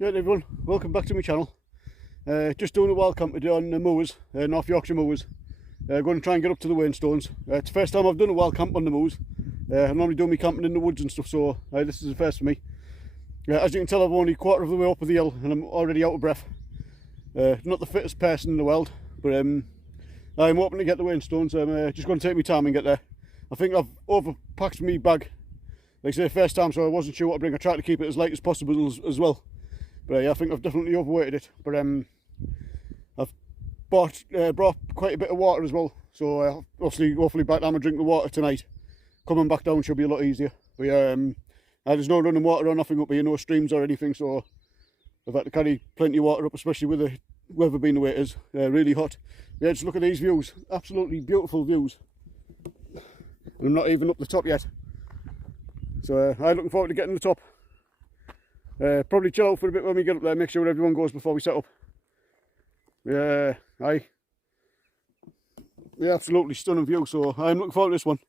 Yeah, everyone, welcome back to my channel. Just doing a wild camp today on the moors, North Yorkshire moors. Going to try and get up to the Wainstones. It's the first time I've done a wild camp on the moors. I normally do my camping in the woods and stuff, so this is the first for me. As you can tell, I'm only a quarter of the way up the hill and I'm already out of breath. Not the fittest person in the world, but I'm hoping to get the Wainstones. I'm just going to take my time and get there. I think I've overpacked my bag, like I say, first time, so I wasn't sure what to bring. I tried to keep it as light as possible as well. But yeah, I think I've definitely overweighted it. But I've brought quite a bit of water as well. So hopefully by the time I drink the water tonight, coming back down should be a lot easier. But yeah, there's no running water or nothing up here, no streams or anything. So I've had to carry plenty of water up, especially with the weather being the way it is. Really hot. Yeah, just look at these views. Absolutely beautiful views. And I'm not even up the top yet. So I'm looking forward to getting to the top. Probably chill out for a bit when we get up there, make sure everyone goes before we set up. Yeah, absolutely stunning view, so I'm looking forward to this one.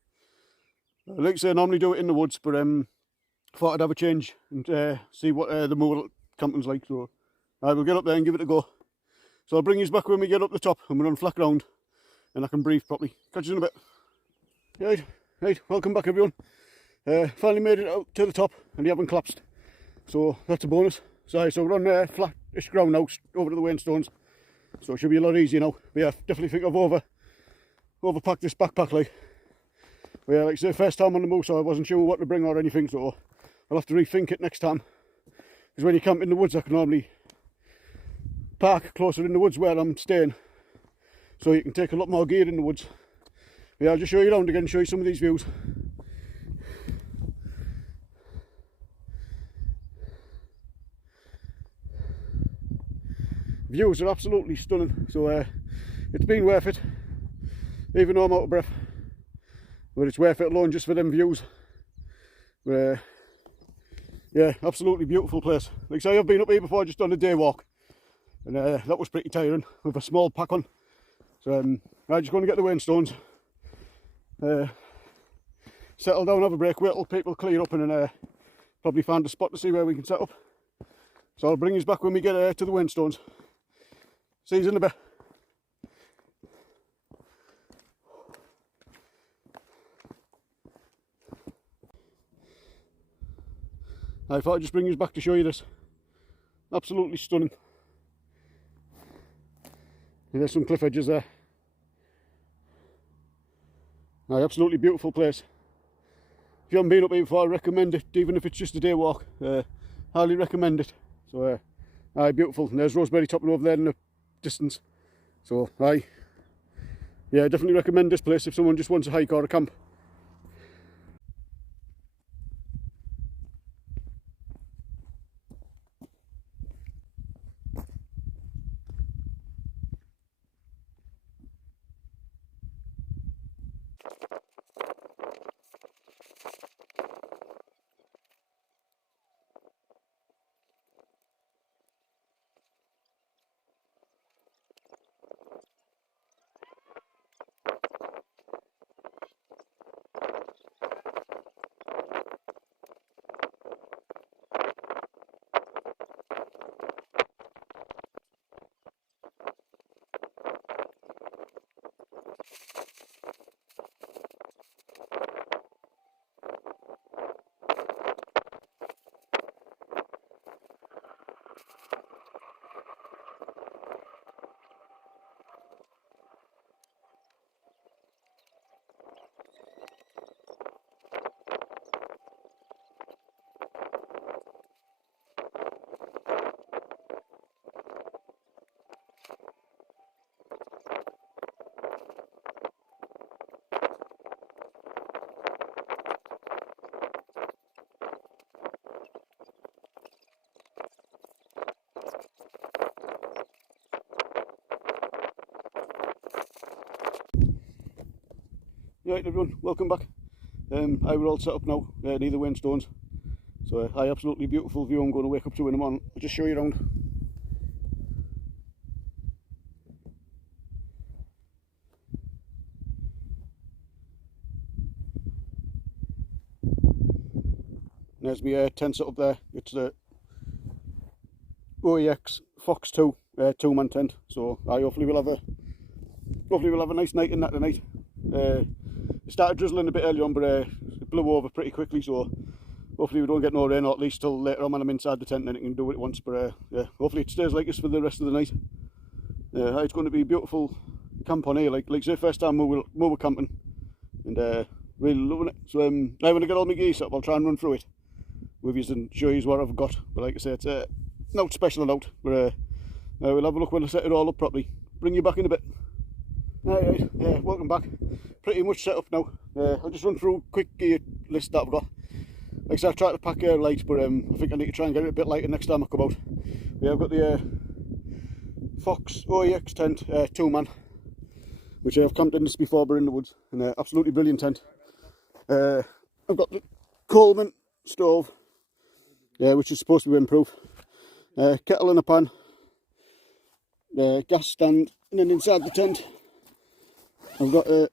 Like I say, I normally do it in the woods, but thought I'd have a change and see what the moor camping's like, so I will get up there and give it a go. So I'll bring you back when we get up the top and we're on flat ground and I can breathe properly. Catch you in a bit. Right, welcome back everyone. Finally made it out to the top and you haven't collapsed. So that's a bonus. So we're on flat-ish ground now, over to the Wainstones. So it should be a lot easier now. But yeah, definitely think I've overpacked this backpack like. But yeah, like I say, first time on the move, so I wasn't sure what to bring or anything, so I'll have to rethink it next time. Because when you camp in the woods, I can normally park closer in the woods where I'm staying. So you can take a lot more gear in the woods. But yeah, I'll just show you around again, show you some of these views. Views are absolutely stunning, so it's been worth it, even though I'm out of breath, but it's worth it alone just for them views. Yeah, absolutely beautiful place. Like I say, I've been up here before just on a day walk, and that was pretty tiring with a small pack on. So I'm just going to get the Wainstones, settle down, have a break, wait till people clear up, and then probably find a spot to see where we can set up. So I'll bring you back when we get to the Wainstones. See you in a bit. I thought I'd just bring you back to show you this. Absolutely stunning. There's some cliff edges there. Absolutely beautiful place. If you haven't been up here before, I recommend it, even if it's just a day walk. Highly recommend it. So, beautiful. And there's Roseberry topping over there in the distance. So, yeah, definitely recommend this place if someone just wants a hike or a camp. Right everyone, welcome back. We're all set up now near the Wainstones. So absolutely beautiful view I'm going to wake up to in the morning. I'll just show you around. There's my tent set up there. It's the OEX Fox 2 two-man tent. So hopefully we'll have a nice night in that tonight. It started drizzling a bit earlier on, but it blew over pretty quickly, so hopefully we don't get no rain, or at least till later on when I'm inside the tent, and then it can do it once. But yeah, hopefully it stays like this for the rest of the night. It's going to be a beautiful camp on here, like say first time we were camping, and really loving it. So now when I get all my gear set up, I'll try and run through it with you and show you what I've got. But like I say, it's not special out, but we'll have a look when I set it all up properly. Bring you back in a bit. Right, welcome back. Pretty much set up now. I'll just run through a quick gear list that I've got. Like I said, I tried to pack light, but I think I need to try and get it a bit lighter next time I come out. Yeah, I've got the Fox OEX tent, two-man, which I've camped in this before, but in the woods, and absolutely brilliant tent. I've got the Coleman stove, which is supposed to be windproof. Kettle and a pan, gas stand, and then inside the tent I've got a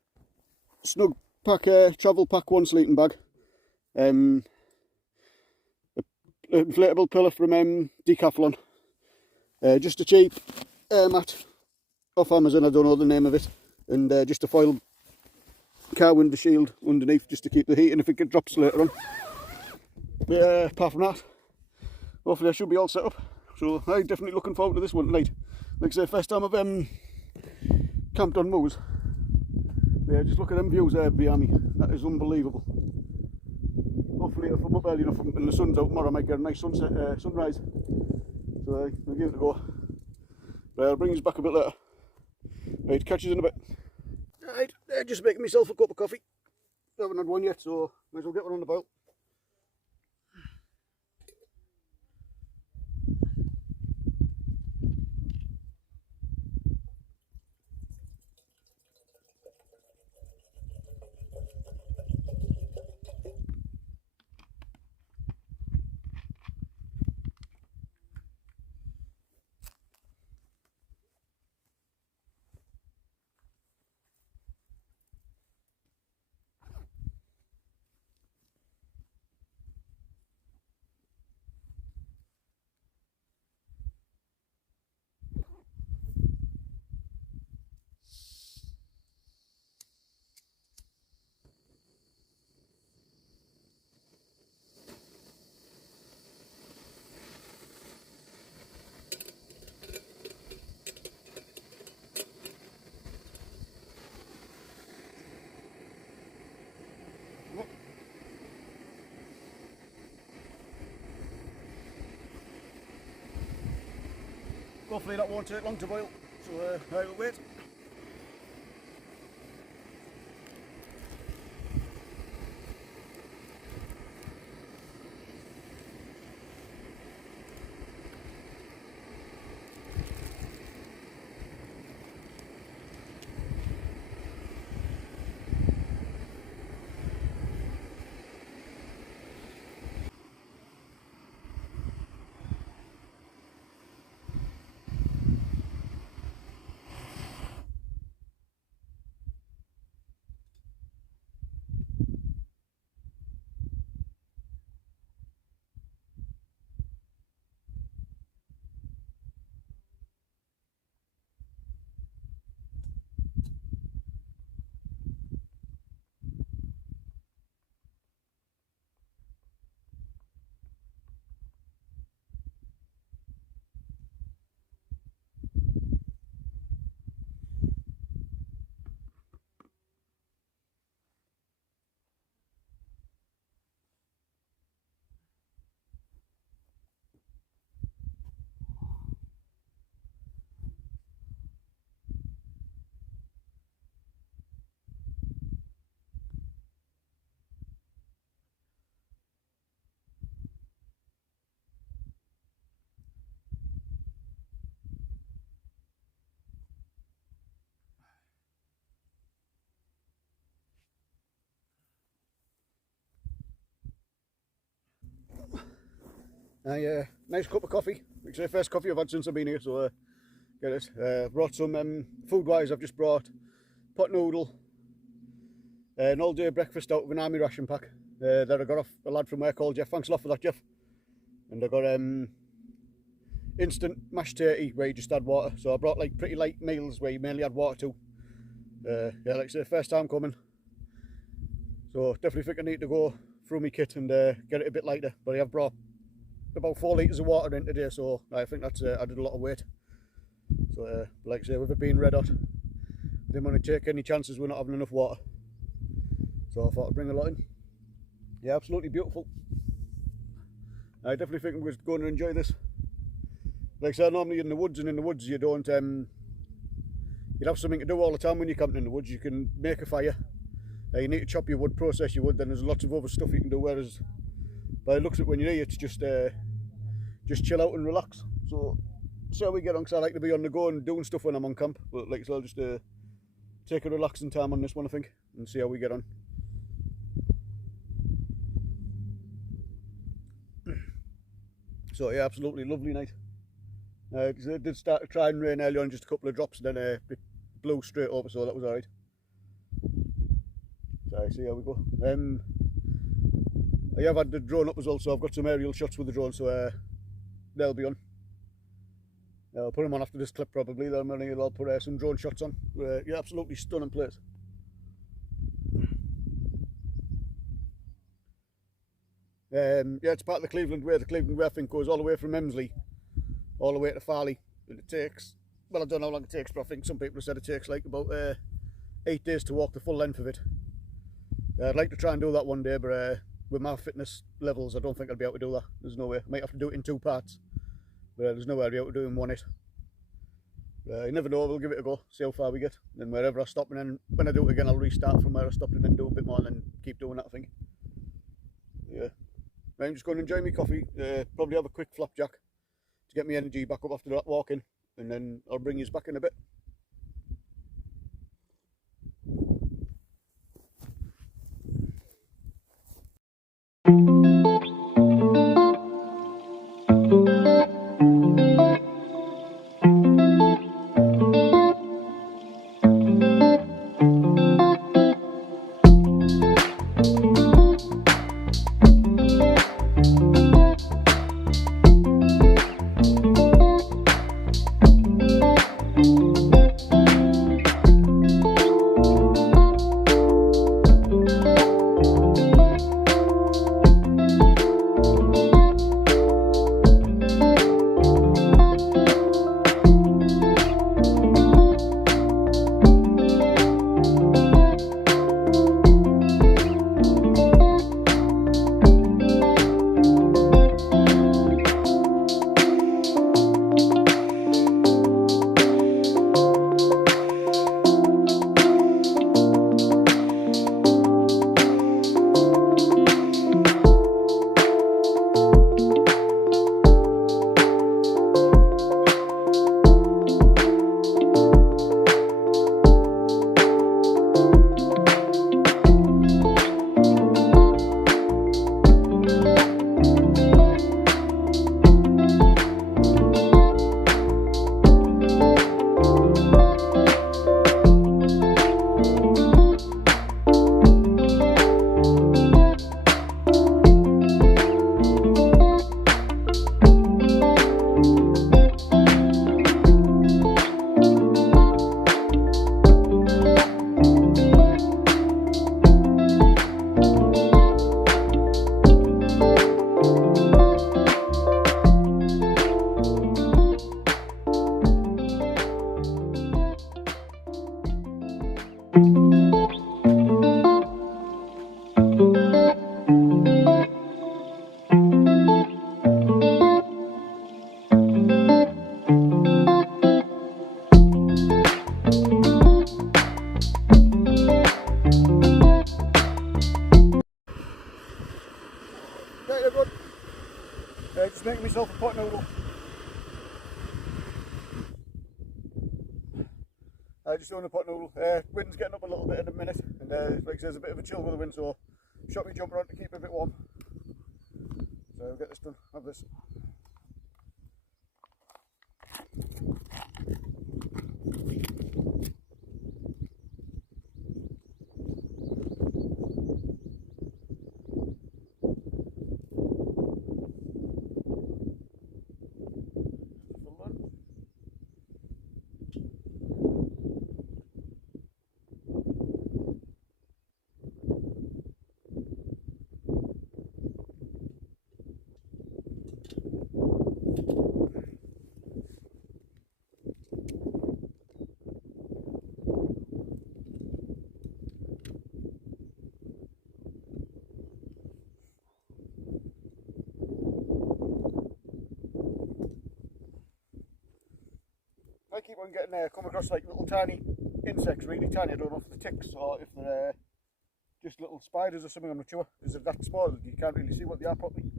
snug pack, travel pack 1 sleeping bag, an inflatable pillow from Decathlon, just a cheap air mat off Amazon, I don't know the name of it, and just a foil car window shield underneath just to keep the heat in if it drops later on. But apart from that, hopefully I should be all set up. So I'm definitely looking forward to this one tonight. Like I say, first time I've camped on moors. Yeah, just look at them views there behind me. That is unbelievable. Hopefully if I'm up early enough and the sun's out tomorrow, I might get a nice sunrise. So I'll give it a go. But I'll bring us back a bit later. Right, catch us in a bit. Right, just making myself a cup of coffee. I haven't had one yet, so might as well get one on the boil. Hopefully that won't take long to boil, so I will wait. Nice cup of coffee. It's the first coffee I've had since I've been here, so get it. Brought some food wise. I've just brought pot noodle, an all day breakfast out of an army ration pack that I got off a lad from work called Jeff. Thanks a lot for that, Jeff. And I got instant mashed turkey where you just add water. So I brought like pretty light meals where you mainly add water to. Yeah, like I say, first time coming. So definitely think I need to go through my kit and get it a bit lighter. But I have brought about 4 litres of water in today, so I think that's added a lot of weight. So like I say, with it being red hot, I didn't want to take any chances with not having enough water. So I thought I'd bring a lot in. Yeah, absolutely beautiful. I definitely think I'm just going to enjoy this. Like I said, normally in the woods you don't, you'd have something to do all the time when you're camping in the woods. You can make a fire, you need to chop your wood, process your wood, then there's lots of other stuff you can do, whereas by the looks of it when you're here, it's just chill out and relax. So see how we get on, because I like to be on the go and doing stuff when I'm on camp, but like I said, I'll just take a relaxing time on this one, I think, and see how we get on. So yeah, absolutely lovely night. It did start to try and rain early on, just a couple of drops, and then it blew straight over, so that was alright. So see how we go. I have had the drone up as well, so I've got some aerial shots with the drone, so they'll be on. I'll put them on after this clip probably, then I'll put some drone shots on. Yeah, absolutely stunning place. Yeah, it's part of the Cleveland Way. The Cleveland Way, I think, goes all the way from Emsley all the way to Farley, and it takes, well, I don't know how long it takes, but I think some people have said it takes like about 8 days to walk the full length of it. I'd like to try and do that one day, but with my fitness levels, I don't think I'll be able to do that. There's no way. I might have to do it in 2 parts, but there's no way I'll be able to do it in 1 hit. You never know, we'll give it a go, see how far we get, and wherever I stop, and then when I do it again, I'll restart from where I stopped and then do a bit more and then keep doing that, I think. Yeah, I'm just going to enjoy my coffee, probably have a quick flapjack to get my energy back up after that walking, and then I'll bring you back in a bit. Just making myself a pot noodle. Just doing a pot noodle. Wind's getting up a little bit in a minute, and like there's a bit of a chill with the wind, so shot my jumper on to keep it a bit warm. So we'll get this done. Have this. keep on getting come across like little tiny insects, really tiny. I don't know if they're ticks or if they're just little spiders or something. I'm not sure. Is it that small that you can't really see what they are properly?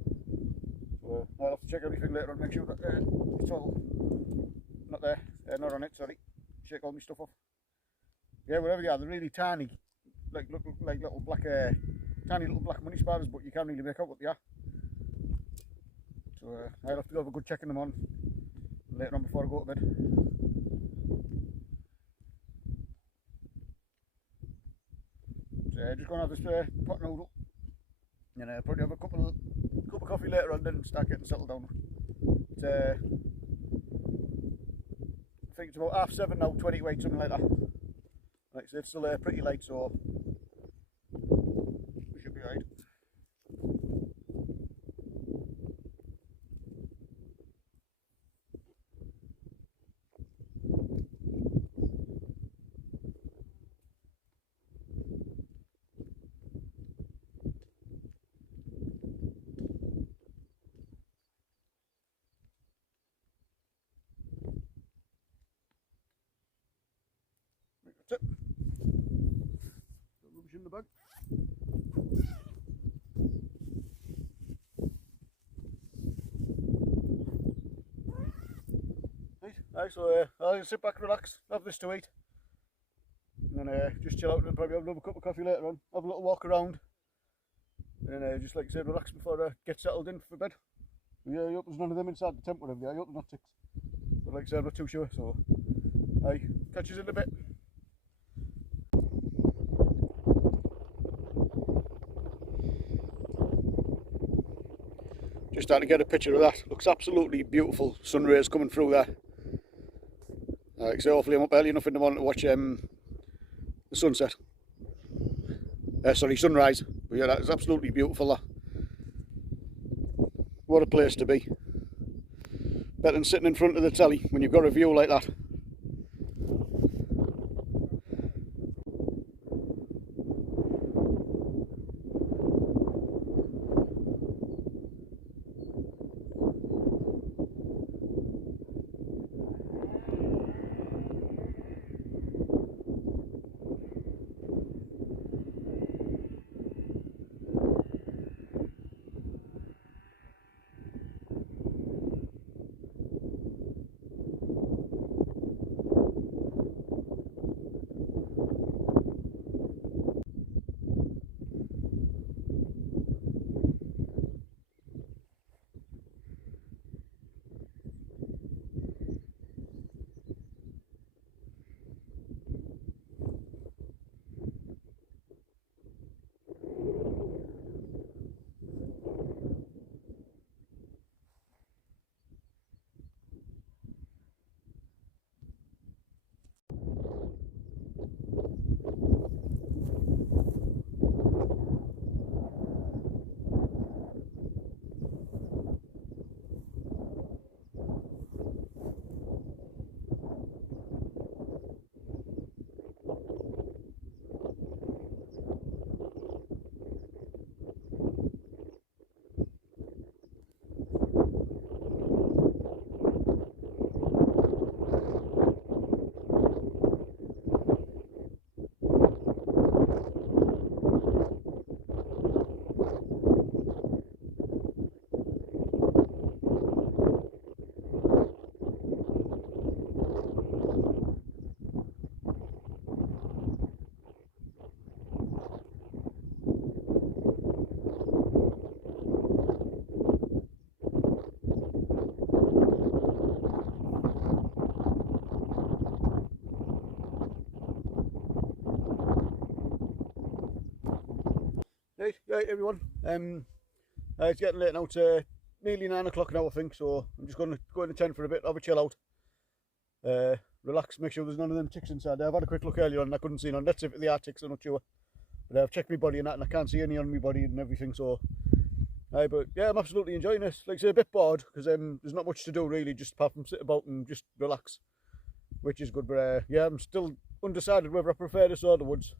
So I'll have to check everything later on, make sure that it's all not there, not on it. Sorry, shake all my stuff off. Yeah, whatever they are, they're really tiny, look like little black, tiny little black money spiders, but you can't really make out what they are. So I'll have to go have a good check in them on later on before I go to bed. So just going to have this pot noodle, and probably have a cup of coffee later on, then start getting settled down. It's, I think it's about 7:30 now, 20 to 8, something like that. Like I said, it's still pretty light, so we should be right. That's it. Got rubbish in the bag. Right, so I'll sit back, relax, have this to eat, and then just chill out and probably have another cup of coffee later on, have a little walk around, and then just like I said, relax before I get settled in for bed. Yeah, I hope there's none of them inside the tent, whatever. I hope they're not ticks. But like I said, I'm not too sure, so I catch you in a bit. Just starting to get a picture of that. Looks absolutely beautiful. Sun rays coming through there. Like I say, hopefully I'm up early enough in the morning to watch the sunset. Sorry, sunrise. But yeah, that is absolutely beautiful. That. What a place to be. Better than sitting in front of the telly when you've got a view like that. Right, everyone. It's getting late now. It's nearly 9 o'clock now, I think. So I'm just going to go in the tent for a bit, have a chill out, relax, make sure there's none of them ticks inside there. I've had a quick look earlier on and I couldn't see none. Let's see if they are ticks, I'm not sure. But I've checked my body and that, and I can't see any on my body and everything. So, but yeah, I'm absolutely enjoying this. Like I say, a bit bored because there's not much to do really, just apart from sit about and just relax, which is good. But yeah, I'm still undecided whether I prefer this or the woods.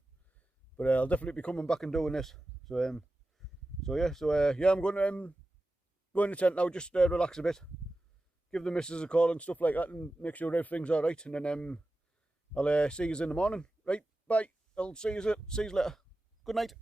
But I'll definitely be coming back and doing this. So yeah, I'm going to go in the tent now, just relax a bit, give the missus a call and stuff like that, and make sure everything's all right. And then I'll see you in the morning. Right, bye. I'll see you later. Good night.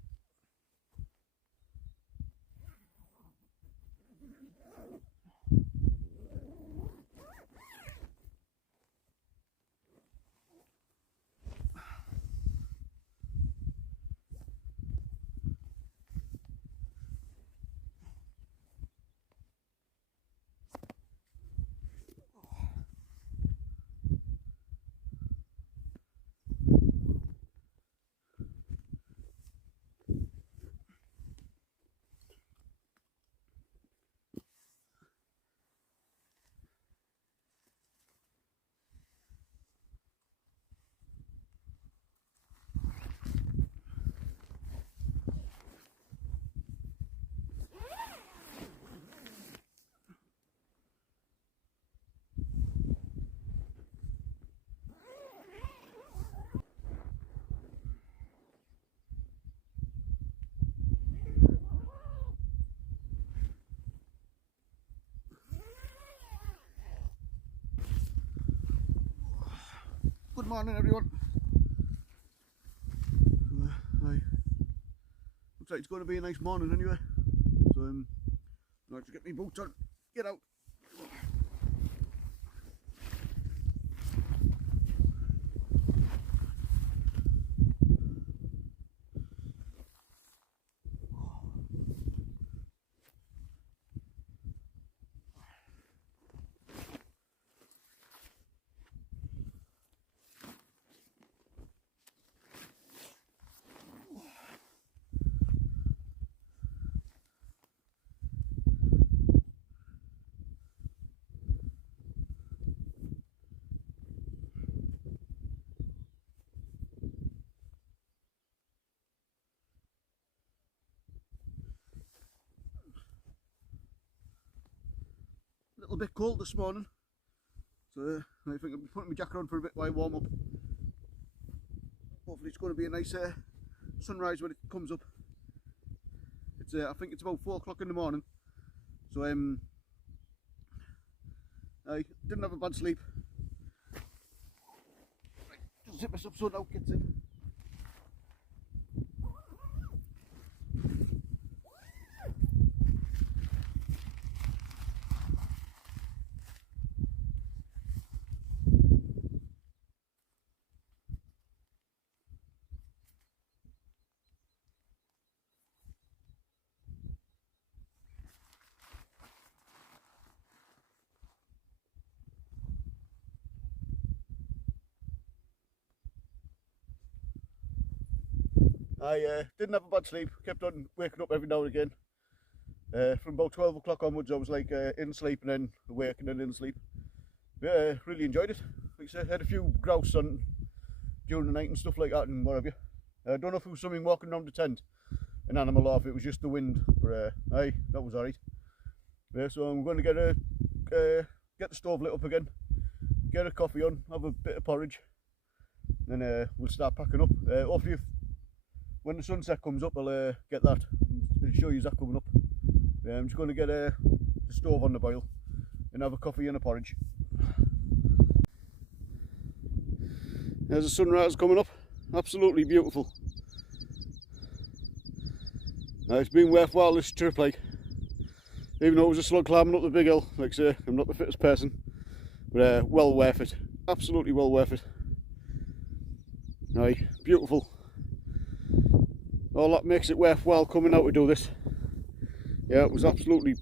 Good morning, everyone. Looks like it's going to be a nice morning anyway. So I'd like to get my boots on, get out. A little bit cold this morning, so I think I'll be putting my jacket on for a bit while I warm up. Hopefully it's going to be a nice sunrise when it comes up. It's I think it's about 4 o'clock in the morning, so I didn't have a bad sleep. Just zip this up so now gets in. I didn't have a bad sleep, kept on waking up every now and again. From about 12 o'clock onwards I was like in sleep and then awake and then in sleep. But, really enjoyed it. Like I said, had a few grouse on during the night and stuff like that and what have you. I don't know if it was something walking around the tent, an animal, or if it was just the wind, but that was alright. So I'm going to get the stove lit up again, get a coffee on, have a bit of porridge, and then we'll start packing up. Hopefully when the sunset comes up I'll get that and show you that coming up. I'm just going to get the stove on the boil and have a coffee and a porridge. There's the sunrise coming up, absolutely beautiful. It's been worthwhile this trip, like, even though it was a slog climbing up the big hill. Like I say, I'm not the fittest person, but well worth it, absolutely well worth it. Aye, beautiful. All that makes it worthwhile coming out to do this. Yeah, it was absolutely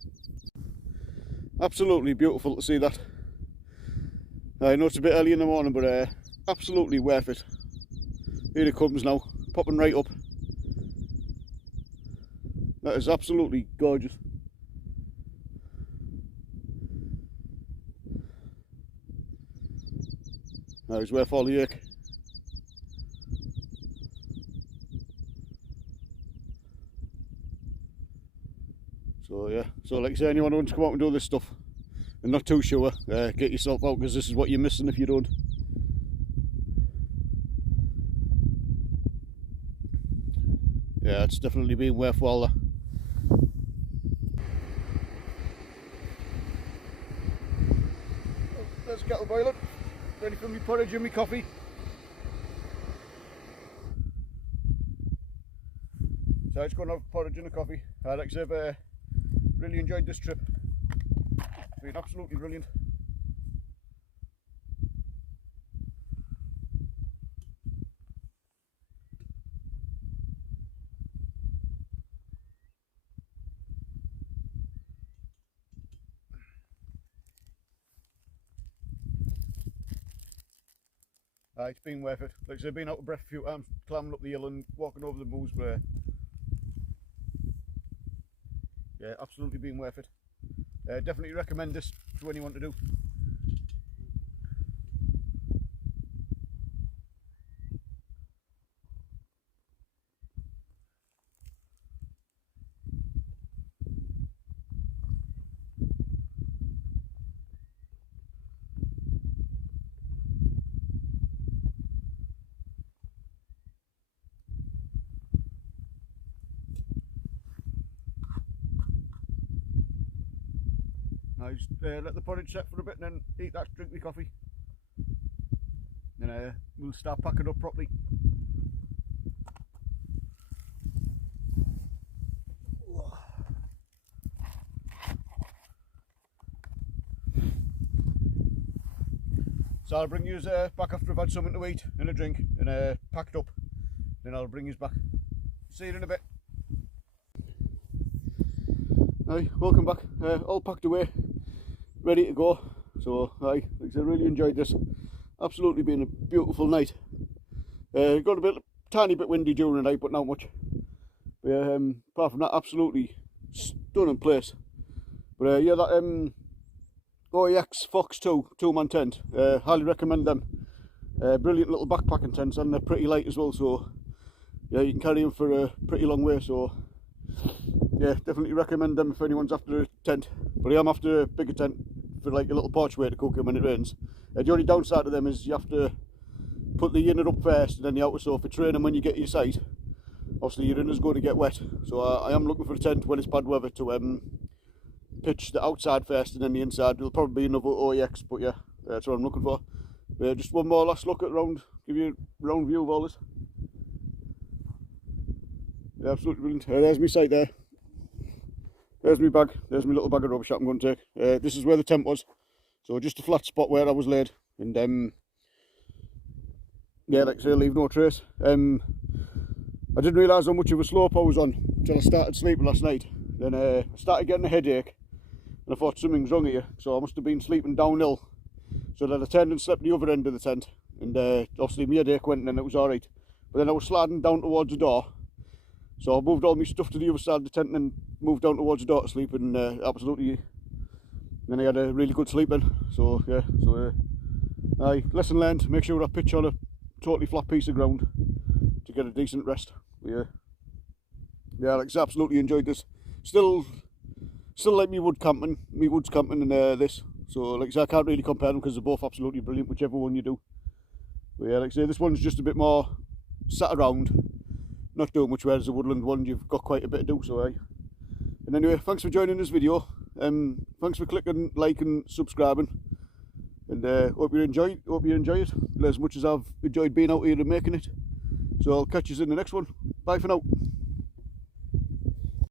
beautiful to see that. I know it's a bit early in the morning, but absolutely worth it. Here it comes now, popping right up. That is absolutely gorgeous. That is worth all the ache. So yeah, so like I say, anyone who wants to come out and do this stuff and not too sure, get yourself out, because this is what you're missing if you don't. Yeah, it's definitely been worthwhile there. there's a kettle boiling, ready for me porridge and me coffee. So I just going to have porridge and a coffee. Like I said, I've really enjoyed this trip. It's been absolutely brilliant. It's been worth it. Like I said, I've been out of breath a few times, climbing up the hill and walking over the moors, but yeah, absolutely been worth it. Definitely recommend this to anyone to do. Now just let the porridge set for a bit and then eat that, drink my coffee. Then we'll start packing up properly. So I'll bring you back after I've had something to eat and a drink and packed up. Then I'll bring you back. See you in a bit. Hi, welcome back. All packed away, ready to go. So like I said, really enjoyed this. Absolutely been a beautiful night. Got a tiny bit windy during the night, but not much. But, apart from that, absolutely stunning place. But yeah, that OEX Fox 2 2-man tent, highly recommend them. Brilliant little backpacking tents, and they're pretty light as well, so yeah, you can carry them for a pretty long way. So yeah, definitely recommend them if anyone's after a tent. But I am after a bigger tent for like a little porchway to cook in when it rains. The only downside to them is you have to put the inner up first and then the outer, so if it's raining when you get to your site, obviously your inner's going to get wet. So I am looking for a tent when it's bad weather to pitch the outside first and then the inside. There'll probably be another OEX, but yeah, that's what I'm looking for. Just one more last look at round, give you a round view of all this. Yeah, absolutely brilliant. There's my site there. There's my bag. There's my little bag of rubbish that I'm going to take. This is where the tent was. So just a flat spot where I was laid. And yeah, like I say, leave no trace. I didn't realise how much of a slope I was on until I started sleeping last night. Then I started getting a headache. And I thought something's wrong here. So I must have been sleeping downhill. So then I turned and slept the other end of the tent. And obviously my headache went and then it was alright. But then I was sliding down towards the door. So I moved all my stuff to the other side of the tent and then moved down towards the door to sleep, and absolutely, then I had a really good sleep then. So yeah, so lesson learned, make sure I pitch on a totally flat piece of ground to get a decent rest. But, yeah, like I absolutely enjoyed this. Still like me woods camping and this. So like I say, I can't really compare them because they're both absolutely brilliant, whichever one you do. But yeah, like I say, this one's just a bit more sat around, not doing much, whereas the woodland one you've got quite a bit to do. So and anyway, thanks for joining this video. Thanks for clicking like and subscribing, and hope you enjoy it as much as I've enjoyed being out here and making it. So I'll catch you in the next one. Bye for now.